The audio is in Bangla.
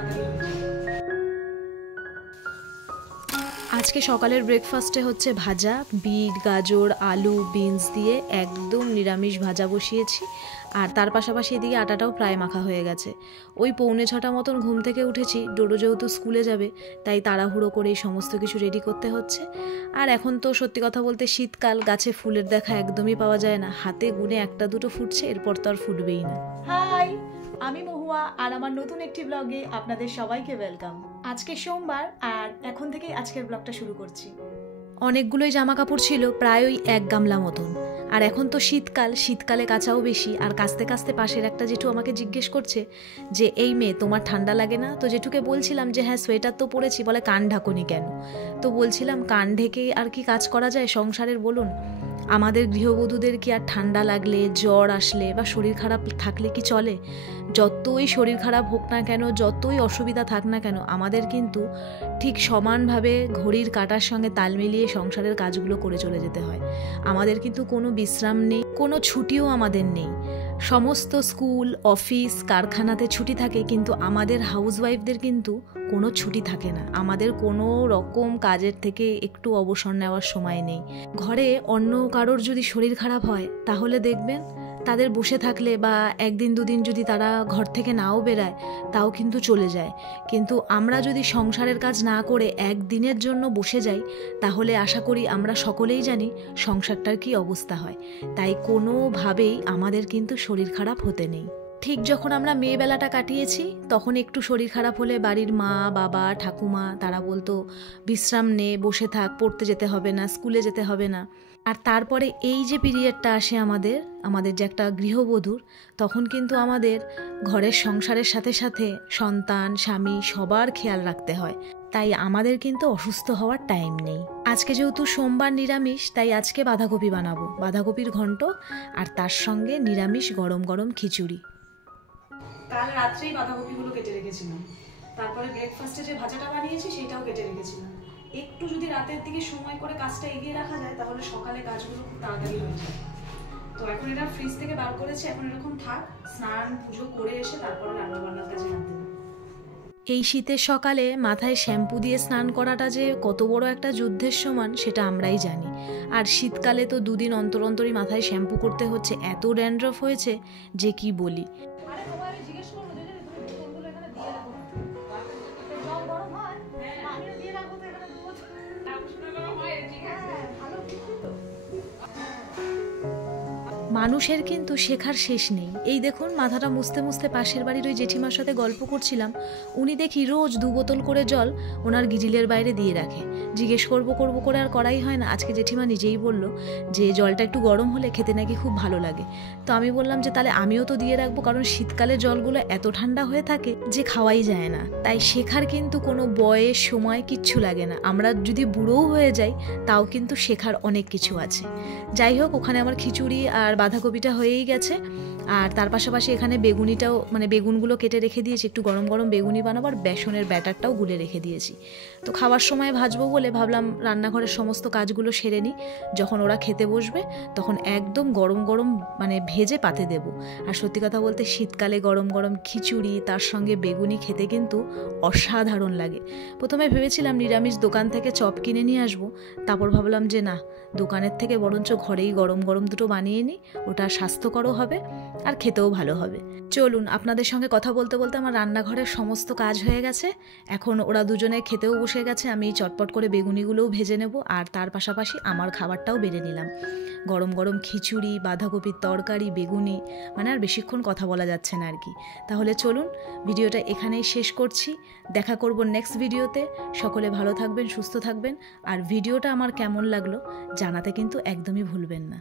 তাড়াতাড়ি হয়ে যায়। আজকে সকালের ব্রেকফাস্টে হচ্ছে ভাজা, বিট, গাজর, আলু, বিনস দিয়ে একদম নিরামিষ ভাজা বসিয়েছি। আর তার পাশাপাশি এদিকে আটাটাও প্রায় মাখা হয়ে গেছে। ওই 6:45 মতন ঘুম থেকে উঠেছি, ডোডো যেহেতু স্কুলে যাবে তাই তাড়াহুড়ো করে এই সমস্ত কিছু রেডি করতে হচ্ছে। আর এখন তো সত্যি কথা বলতে শীতকাল, গাছে ফুলের দেখা একদমই পাওয়া যায় না, হাতে গুনে একটা দুটো ফুটছে, এরপর তো আর ফুটবেই না। হাই, আমি মহুয়া, আর আমার নতুন একটি ব্লগে আপনাদের সবাইকে ওয়েলকাম। আজকে সোমবার, আর এখন থেকে আজকের ব্লগটা শুরু করছি। অনেকগুলোই জামা কাপড় ছিল, প্রায় ওই 1 গামলা মতন। আর এখন তো শীতকাল, শীতকালে কাচাও বেশি। আর কাচতে কাচতে পাশের একটা জেঠু আমাকে জিজ্ঞেস করছে যে এই মেয়ে, তোমার ঠান্ডা লাগে না? তো জেঠুকে বলছিলাম যে হ্যাঁ সোয়েটার তো পরেছি, বলে কান ঢাকুনি কেন? তো বলছিলাম কান ঢেকে আর কি কাজ করা যায় সংসারের বলুন? আমাদের গৃহবধূদের কি আর ঠান্ডা লাগলে, জ্বর আসলে বা শরীর খারাপ থাকলে কি চলে? যতই শরীর খারাপ হোক না কেন, যতই অসুবিধা থাক না কেন, আমাদের কিন্তু ঠিক সমানভাবে ঘড়ির কাঁটার সঙ্গে তাল মিলিয়ে সংসারের কাজগুলো করে চলে যেতে হয়। আমাদের কিন্তু কোনো বিশ্রাম নেই, কোনো ছুটিও আমাদের নেই। সমস্ত স্কুল, অফিস, কারখানাতে ছুটি থাকে, কিন্তু আমাদের হাউসওয়াইফদের কিন্তু কোনো ছুটি থাকে না। আমাদের কোনো রকম কাজের থেকে একটু অবসর নেওয়ার সময় নেই। ঘরে অন্য কারোর যদি শরীর খারাপ হয় তাহলে দেখবেন তাদের বসে থাকলে বা 1 দিন 2 দিন যদি তারা ঘর থেকে নাও বেরায় তাও কিন্তু চলে যায়। কিন্তু আমরা যদি সংসারের কাজ না করে 1 দিনের জন্য বসে যাই তাহলে আশা করি আমরা সকলেই জানি সংসারটার কি অবস্থা হয়। তাই কোনোভাবেই আমাদের কিন্তু শরীর খারাপ হতে নেই। ঠিক যখন আমরা মেয়েবেলাটা কাটিয়েছি তখন একটু শরীর খারাপ হলে বাড়ির মা, বাবা, ঠাকুমা তারা বলতো বিশ্রাম নে, বসে থাক, পড়তে যেতে হবে না, স্কুলে যেতে হবে না। আর তারপরে এই যে পিরিয়ডটা আসে আমাদের যে একটা গৃহবধূর, তখন কিন্তু আমাদের ঘরের সংসারের সাথে সাথে সন্তান, স্বামী সবার খেয়াল রাখতে হয়। তাই আমাদের কিন্তু অসুস্থ হওয়ার টাইম নেই। আজকে যেহেতু সোমবার নিরামিষ, তাই আজকে বাঁধাকপি বানাবো, বাঁধাকপির ঘন্ট, আর তার সঙ্গে নিরামিষ গরম গরম খিচুড়ি। কাল রাত্রেই বাঁধাকপিগুলো কেটে রেখেছিলাম, তারপরে ব্রেকফাস্টে যে ভাজাটা বানিয়েছি সেটাও কেটে রেখেছিলাম। একটু যদি রাতের দিকে সময় করে কাজটা এগিয়ে রাখা যায় তাহলে সকালে কাজগুলো খুব তাড়াতাড়ি হয়ে যায়। তো এখন এটা ফ্রিজ থেকে বার করেছি, এখন এরকম থাক, স্নান পুজো করে এসে তারপরে রান্নাবান্নার কাজে হাত দেব। এই শীতের সকালে মাথায় শ্যাম্পু দিয়ে স্নান করাটা যে কত বড় একটা যুদ্ধের সমান সেটা আমরাই জানি। আর শীতকালে তো 2 দিন অন্তর অন্তরই মাথায় শ্যাম্পু করতে হচ্ছে, এত ড্যান্ড্রফ হয়েছে যে কি বলি। মানুষের কিন্তু শেখার শেষ নেই। এই দেখুন মাথাটা মুছতে মুছতে পাশের বাড়ির ওই জেঠিমার সাথে গল্প করছিলাম। উনি দেখি রোজ 2 বোতল করে জল ওনার গিরিলের বাইরে দিয়ে রাখে। জিজ্ঞেস করবো করে আর করাই হয় না। আজকে জেঠিমা নিজেই বলল যে জলটা একটু গরম হলে খেতে নাকি খুব ভালো লাগে। তো আমি বললাম যে তাহলে আমিও তো দিয়ে রাখবো, কারণ শীতকালে জলগুলো এত ঠান্ডা হয়ে থাকে যে খাওয়াই যায় না। তাই শেখার কিন্তু কোনো বয়স, সময় কিচ্ছু লাগে না। আমরা যদি বুড়োও হয়ে যাই তাও কিন্তু শেখার অনেক কিছু আছে। যাই হোক, ওখানে আমার খিচুড়ি আর বাঁধাকপিটা হয়েই গেছে। আর তার পাশাপাশি এখানে বেগুনিটাও, মানে বেগুনগুলো কেটে রেখে দিয়েছি, একটু গরম গরম বেগুনি বানাবো, আর বেসনের ব্যাটারটাও গুলে রেখে দিয়েছি। তো খাওয়ার সময় ভাজবো বলে ভাবলাম রান্নাঘরের সমস্ত কাজগুলো সেরে নিই, যখন ওরা খেতে বসবে তখন একদম গরম গরম মানে ভেজে পাতে দেব। আর সত্যি কথা বলতে শীতকালে গরম গরম খিচুড়ি তার সঙ্গে বেগুনি খেতে কিন্তু অসাধারণ লাগে। প্রথমে ভেবেছিলাম নিরামিষ দোকান থেকে চপ কিনে নিয়ে আসবো, তারপর ভাবলাম যে না, দোকানের থেকে বরঞ্চ ঘরেই গরম গরম দুটো বানিয়ে নিই, ওটা স্বাস্থ্যকরও হবে আর খেতেও ভালো হবে। চলুন, আপনাদের সঙ্গে কথা বলতে বলতে আমার রান্নাঘরের সমস্ত কাজ হয়ে গেছে। এখন ওরা দুজনে খেতেও বসে গেছে, আমি চটপট করে বেগুনিগুলোও ভেজে নেব, আর তার পাশাপাশি আমার খাবারটাও বেড়ে নিলাম। গরম গরম খিচুড়ি, বাঁধাকপির তরকারি, বেগুনি, মানে আর বেশিক্ষণ কথা বলা যাচ্ছে না আর কি। তাহলে চলুন, ভিডিওটা এখানেই শেষ করছি। দেখা করব নেক্সট ভিডিওতে। সকলে ভালো থাকবেন, সুস্থ থাকবেন, আর ভিডিওটা আমার কেমন লাগলো জানাতে কিন্তু একদমই ভুলবেন না।